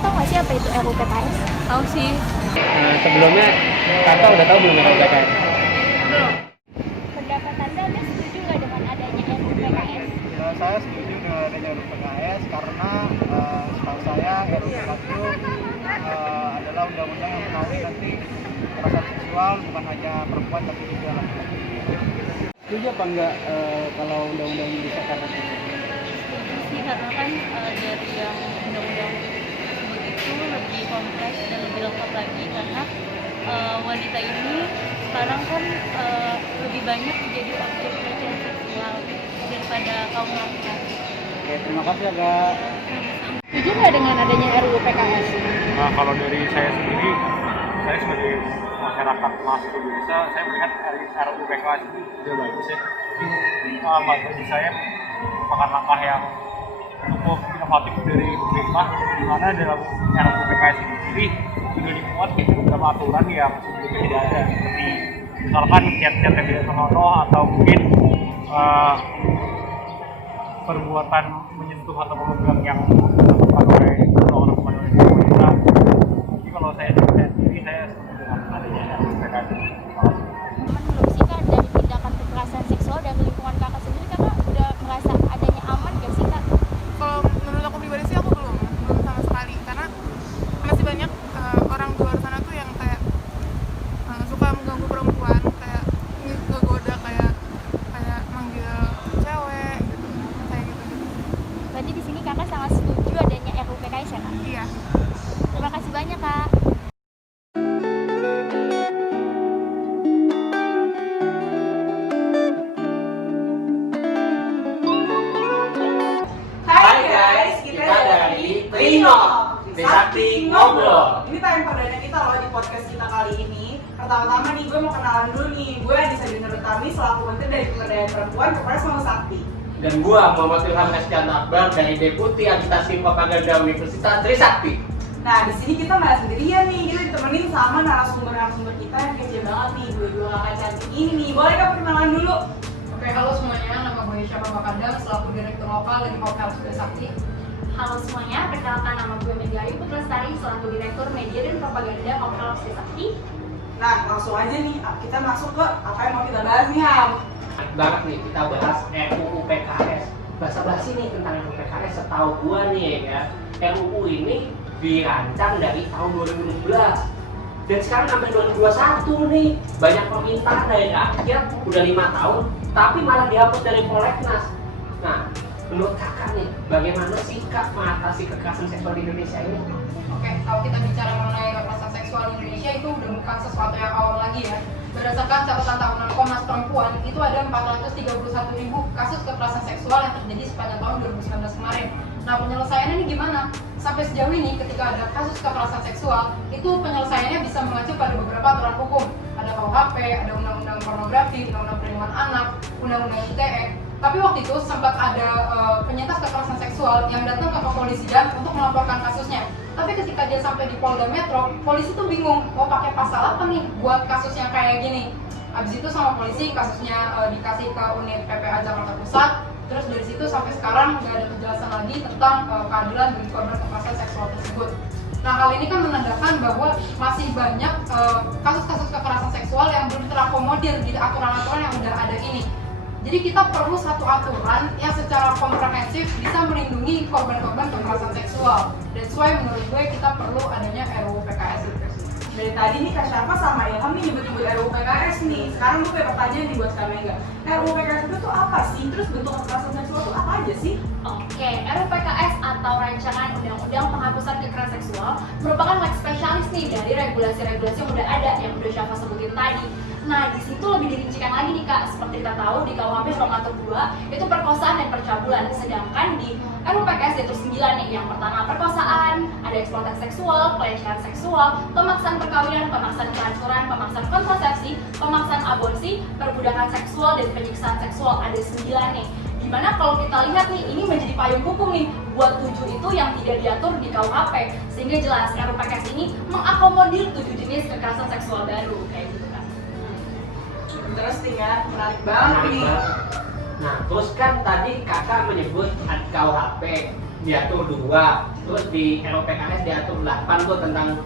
tahu nggak sih apa itu RUU PKS? Tahu sih. Sebelumnya kakak udah tahu belum RUU PKS? Belum. Pendapat Anda setuju nggak dengan adanya RUU PKS? Saya setuju dengan adanya RUU PKS karena setahu saya RUU PKS itu adalah undang-undang yang menaungi nanti kekerasan seksual bukan hanya perempuan tapi juga laki-laki. Setuju apa enggak kalau undang-undang ini disahkan? Sih karena kan dari yang undang-undang begitu lebih kompleks dan lebih lengkap lagi karena wanita ini sekarang kan lebih banyak menjadi objek pelecehan seksual daripada kaum laki-laki. Oke, terima kasih agak. Setuju nggak dengan adanya RUU PKS? Nah, kalau dari saya sendiri, saya sebagai masyarakat mahasiswa biasa, saya melihat RUU PKS itu sudah bagus ya. Bagi saya merupakan langkah yang cukup inovatif dari pemerintah, di mana dalam RUU PKS ini sendiri sudah dimuat beberapa aturan yang sebelumnya tidak ada, seperti misalkan chat-chat yang tidak senonoh atau mungkin perbuatan menyentuh atau memegang yang dilakukan oleh orang pemerintah. Jadi kalau saya sendiri saya setuju dengan adanya RUU PKS. Menurut sih kak, dari tindakan kekerasan seksual dan lingkungan kakak sendiri, kakak udah merasa adanya aman gak sih kak? Kalau menurut aku pribadi sih aku belum sama sekali karena masih banyak orang di luar sana tuh yang kayak suka mengganggu perempuan, kayak ngegoda, kayak manggil cewek gitu, kayak gitu. Berarti di sini kakak sangat setuju adanya RUU PKS ya kak? Iya. Terima kasih banyak kak. Hai guys, kita dari Trino Trisakti Ngobrol. Ini tayang perdana kita loh di podcast kita kali ini. Pertama-tama nih gue mau kenalan dulu nih. Gue Adisa Dinurutami selaku Menteri dari Pemberdayaan Perempuan Kepres Mau Sakti. Dan gua Muhammad Ilham Estian Akbar dari Deputi Agitasi Propaganda Universitas Trisakti. Nah di sini kita nggak sendirian nih, kita ditemenin sama narasumber kita yang kece banget nih. Dua kakak cantik ini nih. Boleh kak perkenalan dulu? Oke, halo semuanya, nama gue Syafah Makadam, selaku Direktur Lokal dari Kopkar Trisakti. Halo semuanya, perkenalkan nama gue Media Ayu Putrastari, selaku Direktur Media dan Propaganda Kopkar Trisakti. Nah langsung aja nih, kita masuk ke apa yang mau kita bahas nih Ham. Banget nih kita bahas RUU PKS. Basa-basi nih tentang RUU PKS, setahu gua nih ya, RUU ini dirancang dari tahun 2016 dan sekarang sampai 2021 nih. Banyak permintaan dari rakyat udah 5 tahun tapi malah dihapus dari prolegnas. Nah, menurut kakak nih, bagaimana sikap mengatasi kekerasan seksual di Indonesia ini? Oke, kalau kita bicara mengenai kekerasan seksual di Indonesia itu udah bukan sesuatu yang awal lagi ya. Berdasarkan catatan tahunan Komnas Perempuan, itu ada 431.000 kasus kekerasan seksual yang terjadi sepanjang tahun 2019 kemarin. Nah, penyelesaiannya ini gimana? Sampai sejauh ini ketika ada kasus kekerasan seksual, itu penyelesaiannya bisa mengacu pada beberapa aturan hukum. Ada KUHP, ada Undang-Undang Pornografi, Undang-Undang Perlindungan Anak, Undang-Undang ITE. Tapi waktu itu sempat ada penyintas kekerasan seksual yang datang ke kepolisian untuk melaporkan kasusnya. Tapi ketika dia sampai di Polda Metro, polisi tuh bingung mau pakai pasal apa nih buat kasus yang kayak gini. Habis itu sama polisi kasusnya dikasih ke unit PPA Jakarta Pusat. Terus dari situ sampai sekarang nggak ada kejelasan lagi tentang keadilan bagi korban kekerasan seksual tersebut. Nah, hal ini kan menandakan bahwa masih banyak kasus-kasus kekerasan seksual yang belum terakomodir di aturan-aturan yang udah ada ini. Jadi kita perlu satu aturan yang secara komprehensif bisa melindungi korban-korban kekerasan seksual. That's why menurut gue kita perlu adanya RUU PKS itu. Dari tadi nih Kak Syafa sama Ilham nih nyebut-nyebut RUU PKS nih. Sekarang gue kayak pertanyaan nih buat Kak Mega. RUU PKS itu tuh apa sih? Terus bentuk kekerasan seksual itu apa aja sih? Oke, RUU PKS atau Rancangan Undang-Undang Penghapusan Kekerasan Seksual merupakan leg spesialis nih dari regulasi-regulasi yang udah ada, yang udah Syafa sebutin tadi. Nah, di situ lebih dirincikan lagi nih Kak, seperti kita tahu di KUHP mengatur 2 itu perkosaan dan percabulan, sedangkan di RUU PKS itu 9 nih. Yang pertama perkosaan, ada eksploitasi seksual, pelecehan seksual, pemaksaan perkawinan, pemaksaan kehancuran, pemaksaan kontrasepsi, pemaksaan aborsi, perbudakan seksual dan penyiksaan seksual, ada 9 nih. Dimana kalau kita lihat nih, ini menjadi payung hukum nih buat 7 itu yang tidak diatur di KUHP, sehingga jelas RUU PKS ini mengakomodir 7 jenis kekerasan seksual baru kayak gitu kan. Interesting ya, menarik banget nih. Nah, terus kan tadi kakak menyebut KUHP diatur 2, terus di RUPKS diatur 8 tuh tentang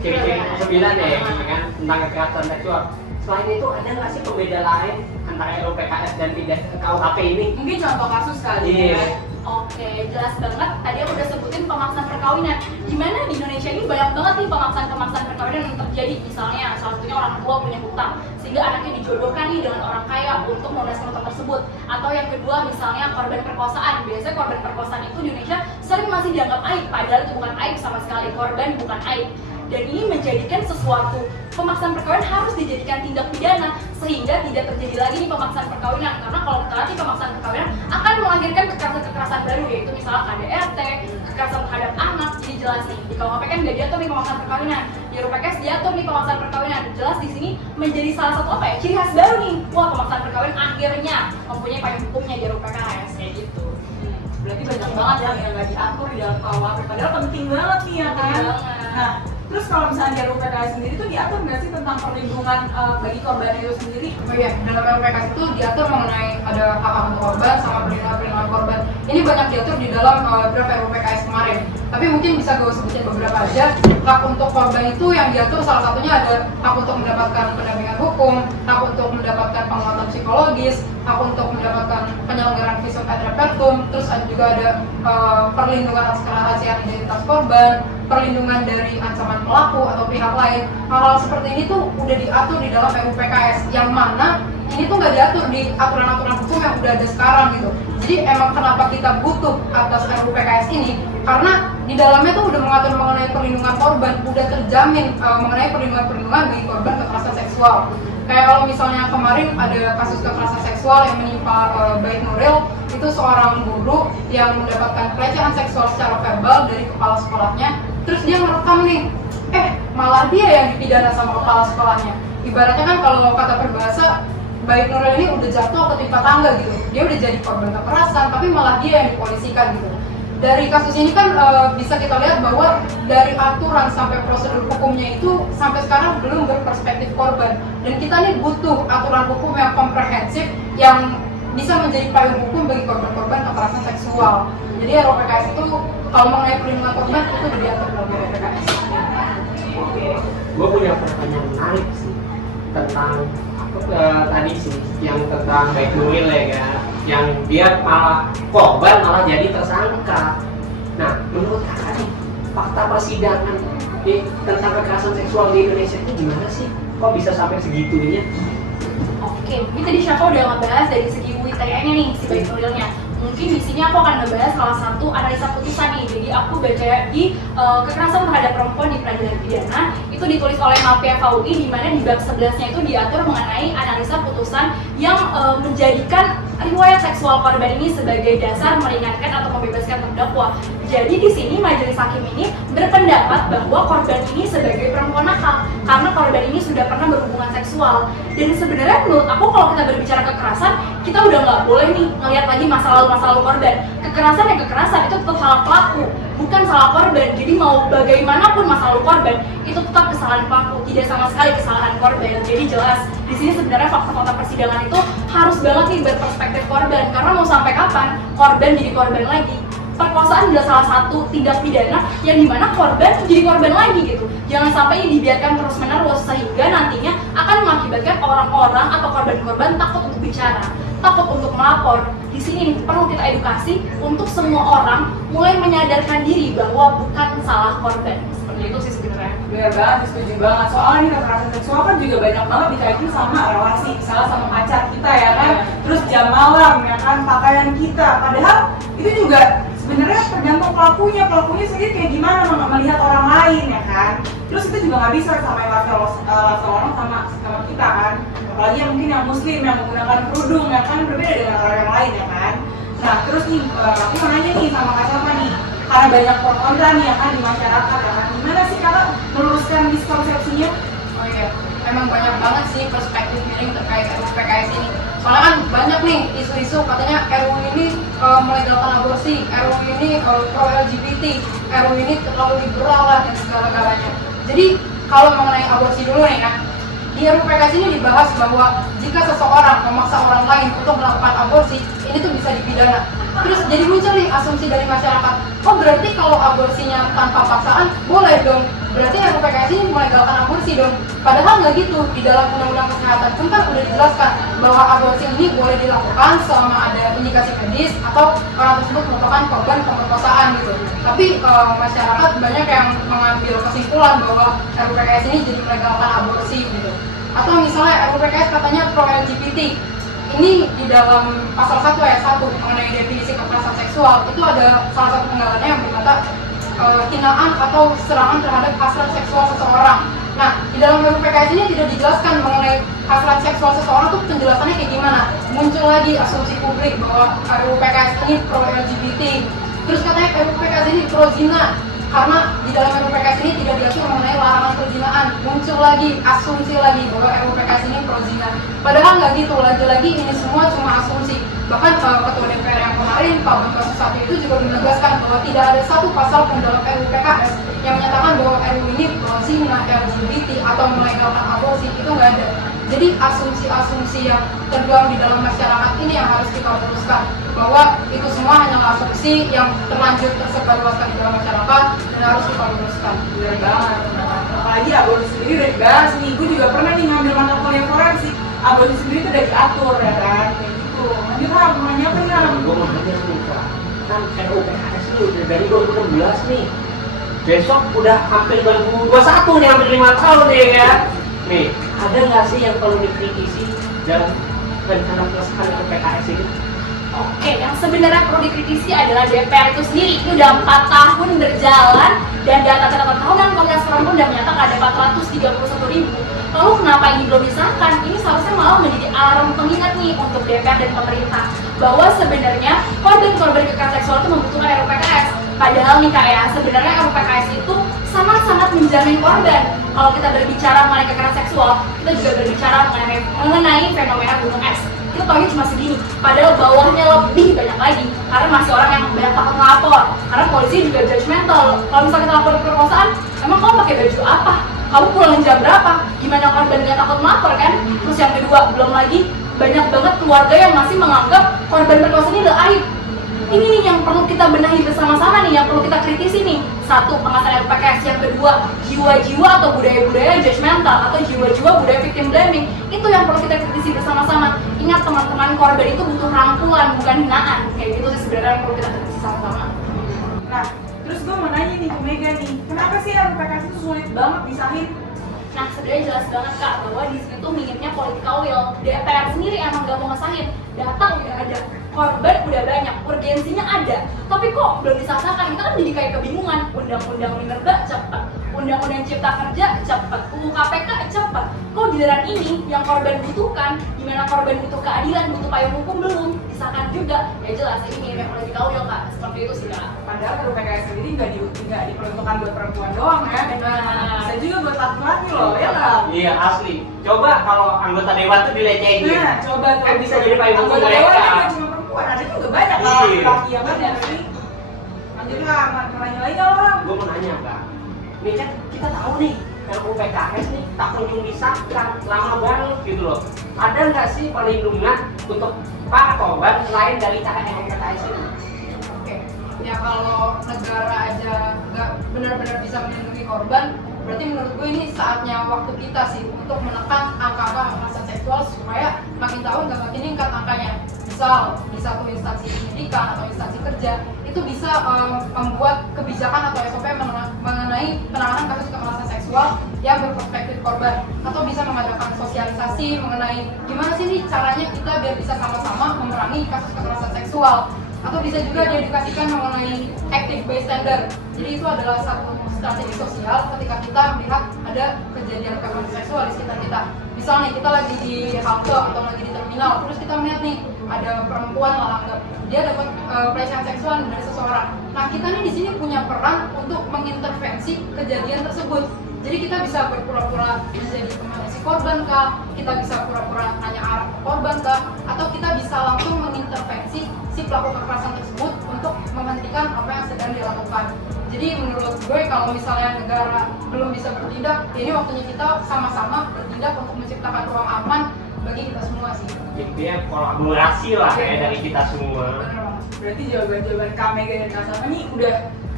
ciri-ciri 9 ya kan, tentang kekerasan seksual. Selain itu ada nggak sih pembeda lain antara RUPKS dan KUHP ini? Mungkin contoh kasus kali Iya. ya. Oke, jelas banget. Tadi aku udah sebutin pemaksaan perkawinan. Dimana di Indonesia ini banyak banget nih pemaksaan perkawinan yang terjadi. Misalnya, salah satunya orang tua punya hutang, sehingga anaknya dijodohkan nih dengan orang kaya untuk melunasi hutang tersebut. Atau yang kedua, misalnya korban perkosaan. Biasanya korban perkosaan itu di Indonesia sering masih dianggap aib, padahal itu bukan aib sama sekali. Korban bukan aib. Dan ini menjadikan sesuatu pemaksaan perkawinan harus dijadikan tindak pidana sehingga tidak terjadi lagi nih pemaksaan perkawinan. Karena kalau kita lihat pemaksaan perkawinan akan melahirkan kekerasan baru, yaitu misalnya KDRT, kekerasan terhadap anak. Jadi jelas nih di KUHP kan nggak diatur nih pemaksaan perkawinan, di RUPKS diatur nih pemaksaan perkawinan. Jelas di sini menjadi salah satu apa ya, ciri khas baru nih. Wah, pemaksaan perkawinan akhirnya mempunyai payung hukumnya di RUPKS kayak gitu. Berarti banyak banget ya yang nggak diatur di dalam KUHP, padahal penting banget nih ya kan. Nah, terus kalau misalnya di RUPKS sendiri itu diatur nggak sih tentang perlindungan bagi korban itu sendiri? Oh iya, dalam RUPKS itu diatur mengenai ada hak-hak untuk korban sama perlindungan korban. Ini banyak diatur di dalam draft RUPKS kemarin. Tapi mungkin bisa gue sebutin beberapa aja. Hak untuk korban itu yang diatur salah satunya ada hak untuk mendapatkan pendampingan hukum, hak untuk mendapatkan penguatan psikologis, hak untuk mendapatkan penyelenggaraan visum et repertum, terus juga ada perlindungan atas kerahasiaan identitas korban, perlindungan dari ancaman pelaku atau pihak lain. Hal-hal seperti ini tuh udah diatur di dalam RUPKS, yang mana ini tuh nggak diatur di aturan-aturan hukum yang udah ada sekarang gitu. Jadi emang kenapa kita butuh atas RUPKS ini? Karena di dalamnya tuh udah mengatur mengenai perlindungan korban, udah terjamin mengenai perlindungan bagi korban kekerasan seksual. Kayak kalau misalnya kemarin ada kasus kekerasan seksual yang menimpa Baik Nuril, itu seorang guru yang mendapatkan pelecehan seksual secara verbal dari kepala sekolahnya, terus dia merekam nih, malah dia yang dipidana sama kepala sekolahnya. Ibaratnya kan kalau kata peribahasa, Baik Nuril ini udah jatuh ketimpa tangga gitu, dia udah jadi korban kekerasan, tapi malah dia yang dipolisikan gitu. Dari kasus ini kan bisa kita lihat bahwa dari aturan sampai prosedur hukumnya itu sampai sekarang belum berperspektif korban, dan kita nih butuh aturan hukum yang komprehensif yang bisa menjadi payung hukum bagi korban-korban kekerasan seksual. Jadi RUPKS itu kalau mengenai perlindungan korban itu udah diatur dalam RUPKS. Oke, gue punya pertanyaan menarik sih tentang tadi sih yang tentang Baik Nuril ya kan, yang dia malah korban malah jadi tersangka. Nah, menurut kakak nih fakta persidangan tentang kekerasan seksual di Indonesia itu gimana sih? Kok bisa sampai segitunya? Oke, ini tadi Syafa udah ngebahas dari segi UITE-nya nih, si Baik Nurilnya. Mungkin di sini aku akan ngebahas salah satu analisa putusan nih. Jadi aku baca di kekerasan terhadap perempuan di peradilan pidana, itu ditulis oleh MAPIA KUI, di mana di bab 11-nya itu diatur mengenai analisa putusan yang menjadikan riwayat seksual korban ini sebagai dasar meringankan atau membebaskan terdakwa. Jadi di sini majelis hakim ini berpendapat bahwa korban ini sebagai perempuan nakal karena korban ini sudah pernah berhubungan seksual. Dan sebenarnya menurut aku kalau kita berbicara kekerasan, kita udah nggak boleh nih ngelihat lagi masa lalu korban. Kekerasan ya kekerasan, itu tetap salah pelaku, bukan salah korban. Jadi mau bagaimanapun masa lalu korban, itu tetap kesalahan pelaku, tidak sama sekali kesalahan korban. Jadi jelas di sini sebenarnya fakta-fakta persidangan itu harus banget nih berperspektif korban, karena mau sampai kapan korban jadi korban lagi. Perkosaan adalah salah satu tindak pidana yang dimana korban jadi korban lagi gitu. Jangan sampai ini dibiarkan terus menerus sehingga nantinya akan mengakibatkan orang-orang atau korban-korban takut untuk bicara, takut untuk melapor. Di sini perlu kita edukasi untuk semua orang mulai menyadarkan diri bahwa bukan salah korban. Seperti itu sih sebenarnya. Benar banget, setuju banget. Soalnya nih kekerasan seksual kan juga banyak banget dikaitin sama relasi, misalnya sama pacar kita ya kan, terus jam malam ya kan, pakaian kita. Padahal itu juga sebenarnya tergantung pelakunya sendiri kayak gimana melihat orang lain ya kan. Terus itu juga nggak bisa sama level orang sama kita kan. Apalagi yang mungkin yang muslim yang menggunakan kerudung ya kan, berbeda dengan orang yang lain ya kan. Nah terus nih aku mau nanya nih sama Kak Salma nih, karena banyak pro kontra nih ya kan di masyarakat ya kan. Gimana sih Kakak meluruskan miskonsepsinya? Oh iya, emang banyak banget sih perspektif miring terkait RUPKS ini. Soalnya kan banyak nih isu-isu katanya RUU ini melegalkan aborsi, RUU ini pro LGBT, RUU ini terlalu liberal lah dan segala-galanya. Jadi kalau mengenai aborsi dulu nih kan, di Di RUU PKS ini dibahas bahwa jika seseorang memaksa orang lain untuk melakukan aborsi, ini tuh bisa dipidana. Terus jadi muncul nih asumsi dari masyarakat, oh berarti kalau aborsinya tanpa paksaan boleh dong, berarti RUU PKS ini melegalkan aborsi dong. Padahal nggak gitu. Di dalam Undang-Undang Kesehatan pun kan udah dijelaskan bahwa aborsi ini boleh dilakukan selama ada indikasi medis atau orang tersebut merupakan korban pemerkosaan gitu. Tapi masyarakat banyak yang mengambil kesimpulan bahwa RUU PKS ini jadi melegalkan aborsi gitu. Atau misalnya RUU PKS katanya pro LGBT. Ini di dalam pasal 1 ayat 1 mengenai definisi kekerasan seksual itu ada salah satu penggalannya yang berkata hinaan atau serangan terhadap hasrat seksual seseorang. Nah, di dalam RUU PKS ini tidak dijelaskan mengenai hasrat seksual seseorang tuh penjelasannya kayak gimana. Muncul lagi asumsi publik bahwa RUU PKS ini pro LGBT. Terus katanya RUU PKS ini pro zina. Karena di dalam RUU PKS ini tidak diatur mengenai larangan perzinaan. Muncul lagi asumsi lagi bahwa RUU PKS ini pro zina. Padahal nggak gitu, lagi-lagi ini semua cuma asumsi. Bahkan Ketua DPR yang kemarin, Pak Bambang Susatyo itu juga menegaskan bahwa tidak ada satu pasal pun dalam RUU PKS yang menyatakan bahwa RUU ini pro zina, LGBT atau melegalkan aborsi, itu nggak ada. Jadi asumsi-asumsi yang terjual di dalam masyarakat ini yang harus kita luruskan, bahwa itu semua hanyalah asumsi yang terlanjur tersebar luaskan di dalam masyarakat dan harus kita luruskan. Bener banget. Apalagi aborsi sendiri udah dibahas nih. Gue juga pernah nih ngambil mata kuliah forensik. Aborsi sendiri itu udah diatur ya kan, kayak gitu. Nanti Ham, mau nanya apa nih Ham? Gue mau nanya nih Kak, kan RUU PKS ini udah dari 2016 nih. Besok udah hampir 2021 nih, hampir 5 tahun nih ya. Nih, ada nggak sih yang perlu dikritisi dalam rencana pelaksanaan RUU PKS ini? Oke, yang sebenarnya perlu dikritisi adalah DPR itu sendiri. Ini udah 4 tahun berjalan dan data catatan tahunan Komnas Perempuan udah menyatakan ada 431.000. Lalu kenapa ini belum disahkan? Ini seharusnya malah menjadi alarm pengingat nih untuk DPR dan pemerintah bahwa sebenarnya korban-korban kekerasan seksual itu membutuhkan RUU PKS. Padahal nih Kak ya, sebenarnya RUU PKS itu sangat-sangat menjamin korban. Kalau kita berbicara mengenai kekerasan seksual, kita juga berbicara mengenai fenomena gunung es. Kita tahunya cuma segini, padahal bawahnya lebih banyak lagi. Karena masih orang yang banyak takut melapor. Karena polisi juga judgmental. Kalau misalnya kita lapor perkosaan, emang kamu pakai baju apa? Kamu pulang jam berapa? Gimana korban gak takut melapor kan? Terus yang kedua, belum lagi banyak banget keluarga yang masih menganggap korban perkosaan ini adalah aib. Ini nih yang perlu kita benahi bersama-sama nih, yang perlu kita kritisi nih. Satu, pengasaran RUU PKS. Yang kedua, jiwa-jiwa atau budaya-budaya judgmental atau jiwa-jiwa budaya victim blaming. Itu yang perlu kita kritisi bersama-sama. Ingat teman-teman, korban itu butuh rangkulan, bukan hinaan. Kayak gitu sih sebenarnya yang perlu kita kritisi sama-sama. Nah, terus gue mau nanya nih ke Mega nih, kenapa sih RUU PKS itu sulit banget disahin? Nah, sebenarnya jelas banget Kak, bahwa di sini tuh minimnya political will. DPR sendiri emang gak mau ngesahin, data udah ada, korban udah banyak, urgensinya ada, tapi kok belum disahkan? Kita kan jadi kayak kebingungan. Undang-undang Minerba cepet, undang-undang Cipta Kerja cepet, UU KPK cepet. Kok giliran ini yang korban butuhkan, gimana korban butuh keadilan, butuh payung hukum belum disahkan juga? Ya jelas ini minimnya political will Kak, seperti itu sih Kak. Padahal RUU PKS sendiri nggak diperuntukkan buat perempuan doang ya, bisa juga buat laki-laki loh, ya nggak? Iya asli. Coba kalau anggota dewan tuh dilecehin. Nah, coba tuh Kan bisa jadi payung hukum anggota dewan mereka. kan cuma perempuan, ada juga banyak Iya. laki-laki yang kan ya sih. Lanjut lah, mau nanya lagi nggak orang? Gue mau nanya Kak, nih kan kita tahu nih RUU PKS nih tak kunjung disahkan, lama banget gitu loh. Ada nggak sih perlindungan untuk para korban selain dari cara RUU PKS ini? Oke, ya kalau negara aja nggak benar-benar bisa melindungi korban, berarti menurut gue ini saatnya waktu kita sih untuk menekan angka-angka kekerasan seksual supaya makin tahun nggak makin meningkat angkanya. Misal di satu instansi pendidikan atau instansi kerja itu bisa membuat kebijakan atau SOP mengenai penanganan kasus kekerasan seksual yang berperspektif korban, atau bisa mengadakan sosialisasi mengenai gimana sih nih caranya kita biar bisa sama-sama memerangi kasus kekerasan seksual, atau bisa juga diedukasikan mengenai active bystander. Jadi itu adalah satu strategi sosial ketika kita melihat ada kejadian kekerasan seksual di sekitar kita. Misalnya kita lagi di halte atau lagi di terminal, terus kita melihat nih ada perempuan langgam, dia dapat pelecehan seksual dari seseorang. Nah kita nih di sini punya peran untuk mengintervensi kejadian tersebut. Jadi kita bisa berpura-pura menjadi teman si korban kah, kita bisa pura-pura nanya arah ke korban kah, atau kita bisa langsung mengintervensi si pelaku kekerasan tersebut untuk menghentikan apa yang sedang dilakukan. Jadi menurut gue kalau misalnya negara belum bisa bertindak, ini waktunya kita sama-sama bertindak untuk menciptakan ruang aman bagi kita semua sih. Intinya kolaborasi lah ya dari kita semua. Bener banget. Berarti jawaban-jawaban Kak Mega dan Kak Salma ini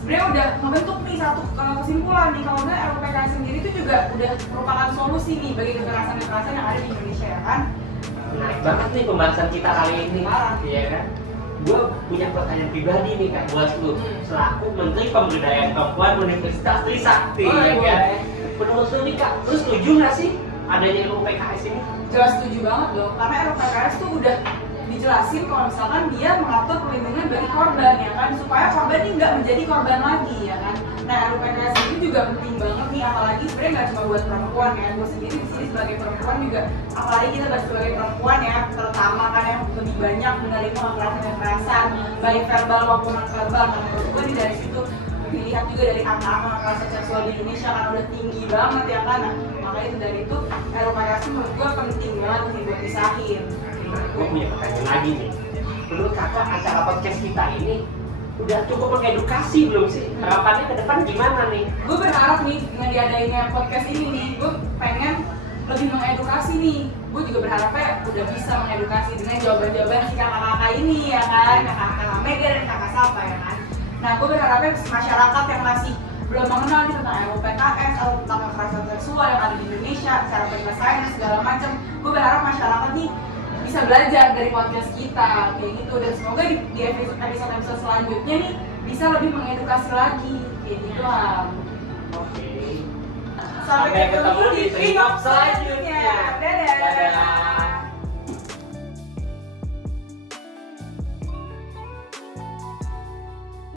sebenarnya udah ngebentuk nih satu kesimpulan nih, kalau nggak RUU PKS sendiri itu juga udah merupakan solusi nih bagi kekerasan-kekerasan yang ada di Indonesia ya kan. Menarik banget nih pembahasan kita kali ini, iya kan? Gue punya pertanyaan pribadi nih Kak buat lu, selaku Menteri Pemberdayaan Perempuan Universitas Trisakti, ya kan? Menurut lu nih Kak, lu setuju nggak sih adanya RUU PKS ini? Jelas setuju banget dong, karena RUU PKS tuh udah dijelasin kalau misalkan dia mengatur perlindungan bagi korban ya kan, supaya korban ini nggak menjadi korban lagi ya kan. Nah RUU PKS ini juga penting banget nih, apalagi sebenarnya nggak cuma buat perempuan ya, gue sendiri di sini sebagai perempuan juga, apalagi kita sebagai perempuan ya, terutama kan yang lebih banyak menerima kekerasan baik verbal maupun non verbal. Nah menurut gue nih dari situ dilihat juga dari angka-angka kekerasan seksual di Indonesia kan udah tinggi banget ya kan. Nah, makanya itu dari itu RUU PKS menurut gue penting banget nih buat disahin. Gue punya pertanyaan lagi nih, menurut kakak acara podcast kita ini udah cukup mengedukasi belum sih? Harapannya ke depan gimana nih? Gue berharap nih dengan diadainnya podcast ini nih, gue pengen lebih mengedukasi nih. Gue juga berharapnya udah bisa mengedukasi dengan jawaban-jawaban si kakak-kakak ini ya kan, kakak-kakak Mega dan kakak Salma ya kan. Nah gue berharapnya masyarakat yang masih belum mengenal nih tentang RUU PKS atau tentang kekerasan seksual yang ada di Indonesia, cara penyelesaian dan segala macam, gue berharap masyarakat nih bisa belajar dari podcast kita kayak gitu, dan semoga di episode selanjutnya nih bisa lebih mengedukasi lagi kayak gitu. Oke. Sampai ketemu di Twin Up selanjutnya. Dadah. Dadah.